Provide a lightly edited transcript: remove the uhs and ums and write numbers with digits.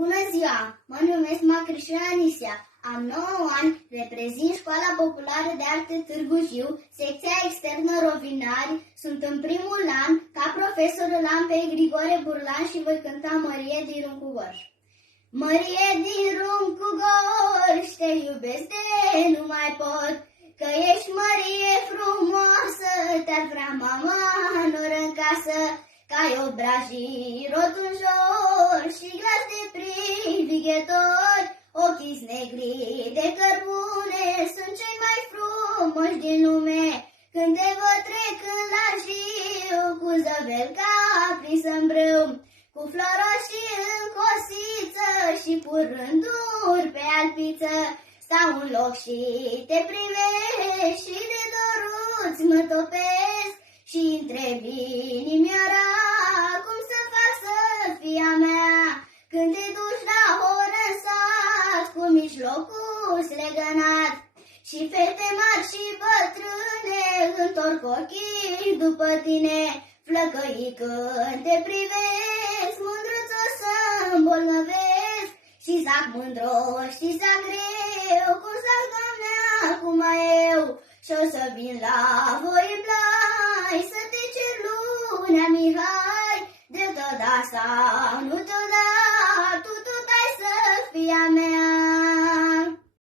Bună ziua! Mă numesc Macrișoara Anisia. Am 9 ani, reprezint Școala Populară de Arte Târgu Jiu, secția externă Rovinari. Sunt în primul an, ca profesor îl am pe Grigore Burlan și voi cânta Mărie din Rum cu Gorj. Mărie din Rum cu Gorj, te iubesc de nu mai pot, că ești Mărie frumoasă, te-ar vrea mama nor în casă, că ai obrajii rotunjori și glas de privighetori. Ochii negri de cărbune sunt cei mai frumoși din lume. Când te văd trecând la jiu, cu zăvelca prinsă în brâu, cu floroșii în cosiță și purânduri pe alpiță, stau în loc și te privești și de doruți mă topesc și întrebi inimioara cum să fac să fii a mea. Când te duci la oră în sat, cu mijlocul legănat, și fete mari și bătrâne întorc ochii după tine, flăcăi când te privesc, mândruț o să îmbolnăvesc, și zac mândro și zac greu, cum zac Doamne acum eu, și o să vin la voi în Blai, să te cer lunea Mihai, de tot asta nu te-o